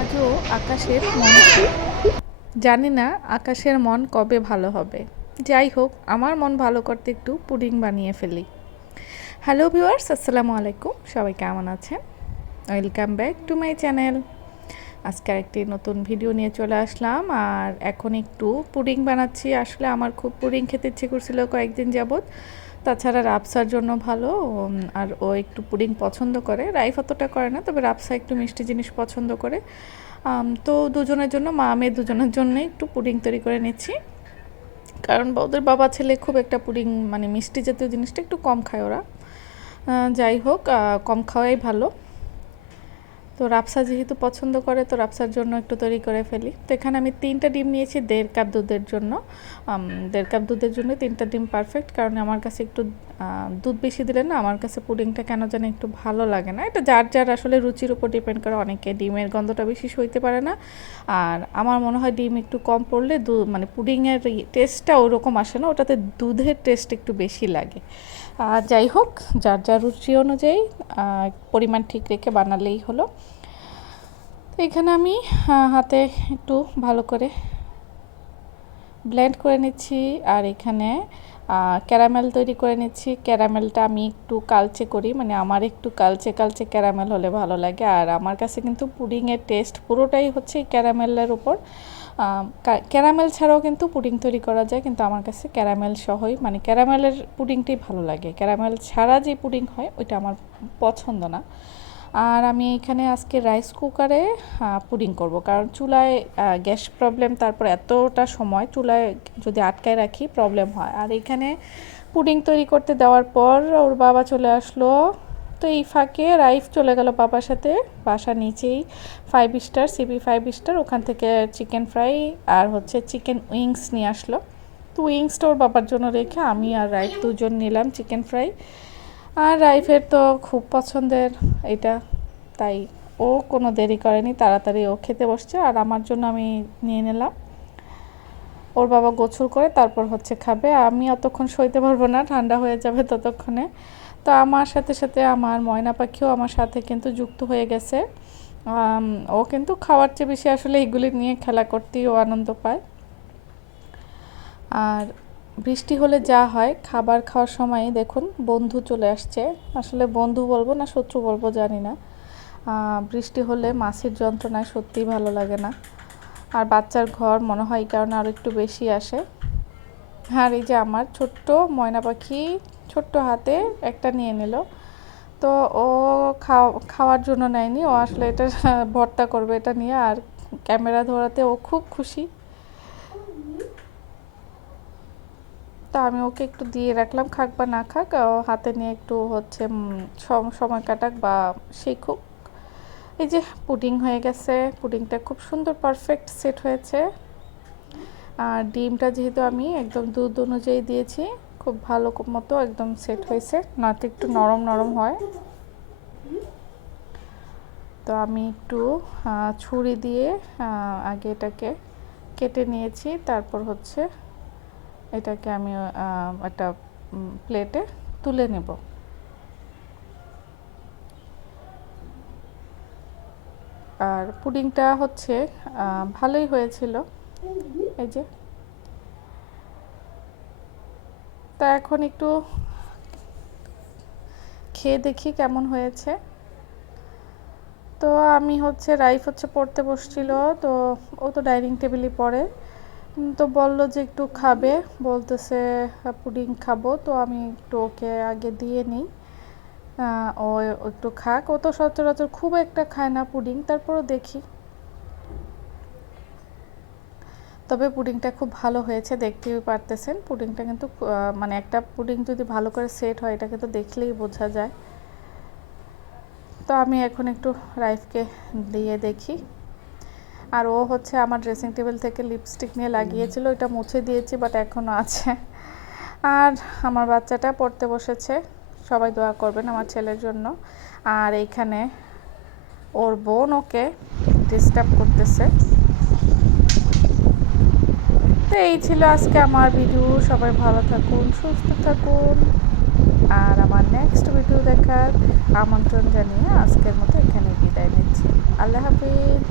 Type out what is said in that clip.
আজও আকাশের মন খারাপ। জানি না আকাশের মন কবে ভালো হবে। যাই হোক, আমার মন ভালো করতে একটু পুডিং বানিয়ে ফেলি। হ্যালো ভিউয়ার্স, আসসালামু আলাইকুম। সবাই কেমন আছেন? Welcome back to my channel. আজকে একটি নতুন ভিডিও নিয়ে চলে আসলাম। আর এখন একটু পুডিং বানাচ্ছি। আসলে আমার খুব পুডিং খেতে ইচ্ছে করছিল কয়েকদিন যাবৎ। তাছাড়া রাবসার জন্য ভালো। আর ও একটু পুডিং পছন্দ করে, রাইফ অতটা করে না, তবে রাবসা একটু মিষ্টি জিনিস পছন্দ করে। তো দুজনের জন্য, মা মেয়ে দুজনের জন্যই একটু পুডিং তৈরি করে নিচ্ছি। কারণ ওদের বাবা ছেলে খুব একটা পুডিং মানে মিষ্টি জাতীয় জিনিসটা একটু কম খায় ওরা। যাই হোক, কম খাওয়াই ভালো। তো রাবসা যেহেতু পছন্দ করে, তো রাবসার জন্য একটু তৈরি করে ফেলি। তো এখানে আমি 3টা ডিম নিয়েছি 1.5 কাপ দুধের জন্য। 1.5 কাপ দুধের জন্য 3টা ডিম পারফেক্ট। কারণ আমার কাছে একটু দুধ বেশি দিলে না আমার কাছে পুডিংটা কেন জানি একটু ভালো লাগে না। এটা যার যার আসলে রুচির উপর ডিপেন্ড করে। অনেকে ডিমের গন্ধটা বেশি সইতে পারে না, আর আমার মনে হয় ডিম একটু কম পড়লে মানে পুডিংয়ের টেস্টটা ওরকম আসে না, ওটাতে দুধের টেস্ট একটু বেশি লাগে। যাই হোক, যার যার রুচি অনুযায়ী পরিমাণ ঠিক রেখে বানালেই হলো। তো এখানে আমি হাতে একটু ভালো করে ব্লেন্ড করে নিচ্ছি। আর এখানে ক্যারামেল তৈরি করে নিচ্ছি। ক্যারামেলটা আমি একটু কালচে করি, মানে আমার একটু কালচে কালচে ক্যারামেল হলে ভালো লাগে। আর আমার কাছে কিন্তু পুডিংয়ের টেস্ট পুরোটাই হচ্ছে ক্যারামেলের উপর। ক্যারামেল ছাড়াও কিন্তু পুডিং তৈরি করা যায়, কিন্তু আমার কাছে ক্যারামেল সহই, মানে ক্যারামেলের পুডিংটাই ভালো লাগে। ক্যারামেল ছাড়া যে পুডিং হয় ওইটা আমার পছন্দ না। আর আমি এখানে আজকে রাইস কুকারে পুডিং করব, কারণ চুলায় গ্যাস প্রবলেম, তারপর এতটা সময় চুলায় যদি আটকায় রাখি প্রবলেম হয়। আর এখানে পুডিং তৈরি করতে দেওয়ার পর ওর বাবা চলে আসলো। তো এই ফাঁকে রাইফ চলে গেল বাবার সাথে বাসার নিচেই 5 স্টার সিবি 5 স্টার, ওখান থেকে চিকেন ফ্রাই আর হচ্ছে চিকেন উইংস নিয়ে আসলো। তো উইংসটা ওর বাবার জন্য রেখে আমি আর রাইফ দুজন নিলাম চিকেন ফ্রাই। আর রাইফের তো খুব পছন্দের এটা, তাই ও কোনো দেরি করেনি, তাড়াতাড়ি ও খেতে বসছে। আর আমার জন্য আমি নিয়ে নিলাম। ওর বাবা গোসল করে তারপর হচ্ছে খাবে, আমি অতক্ষণ সইতে পারবো না, ঠান্ডা হয়ে যাবে ততক্ষণে। তো আমার সাথে সাথে আমার ময়না পাখিও আমার সাথে কিন্তু যুক্ত হয়ে গেছে। ও কিন্তু খাওয়ার চেয়ে বেশি আসলে এগুলি নিয়ে খেলা করতেই ও আনন্দ পায়। আর বৃষ্টি হলে যা হয়, খাবার খাওয়ার সময় দেখুন বন্ধু চলে আসছে। আসলে বন্ধু বলবো না শত্রু বলবো জানি না। বৃষ্টি হলে মাছির যন্ত্রণায় সত্যিই ভালো লাগে না। আর বাচ্চার ঘর মনে হয় এই কারণে আরও একটু বেশি আসে। আর এই যে আমার ছোট্ট ময়না পাখি ছোট্ট হাতে একটা নিয়ে নিল। তো ও খাওয়ার জন্য নেয়নি, ও আসলে এটা ভর্তা করবে এটা নিয়ে। আর ক্যামেরা ধরাতে ও খুব খুশি। তো আমি ওকে একটু দিয়ে রাখলাম, খাক বা না খাক, হাতে নিয়ে একটু হচ্ছে সময় কাটাক বা শিখুক। এই যে পুডিং হয়ে গেছে, পুডিংটা খুব সুন্দর পারফেক্ট সেট হয়েছে। আর ডিমটা যেহেতু আমি একদম দুধ অনুযায়ী দিয়েছি, খুব ভালো মতো একদম সেট হয়েছে, নয়তো একটু নরম নরম হয়। তো আমি একটু ছুরি দিয়ে আগে এটাকে কেটে নিয়েছি, তারপর হচ্ছে এটাকে আমি একটা প্লেটে তুলে নেব। আর পুডিংটা হচ্ছে ভালোই হয়েছিল, এই যে। তা এখন একটু খেয়ে দেখি কেমন হয়েছে। তো আমি হচ্ছে রাইফ হচ্ছে পড়তে বসছিল, তো ও তো ডাইনিং টেবিলই পড়ে। তো বলল যে একটু খাবে, বলতেছে পুডিং খাবো। তো আমি একটু ওকে আগে দিয়ে নিই, ও একটু খাক। ও তো সচরাচর খুব একটা খায় না পুডিং, তারপরও দেখি। তবে পুডিংটা খুব ভালো হয়েছে, দেখতেই পারতেছেন। পুডিংটা কিন্তু মানে একটা পুডিং যদি ভালো করে সেট হয় এটা কিন্তু দেখলেই বোঝা যায়। তো আমি এখন একটু রাইফকে দিয়ে দেখি। আর ও হচ্ছে আমার ড্রেসিং টেবিল থেকে লিপস্টিক নিয়ে লাগিয়েছিল, ওইটা মুছে দিয়েছি, বাট এখনও আছে। আর আমার বাচ্চাটা পড়তে বসেছে, সবাই দোয়া করবেন আমার ছেলের জন্য। আর এইখানে ওর বোন ওকে ডিস্টার্ব করতেছে। তো এই ছিল আজকে আমার ভিডিও। সবাই ভালো থাকুন, সুস্থ থাকুন, আর আমার নেক্সট ভিডিও দেখার আমন্ত্রণ জানিয়ে আজকের মতো এখানে বিদায় নিচ্ছি। আল্লাহ হাফিজ।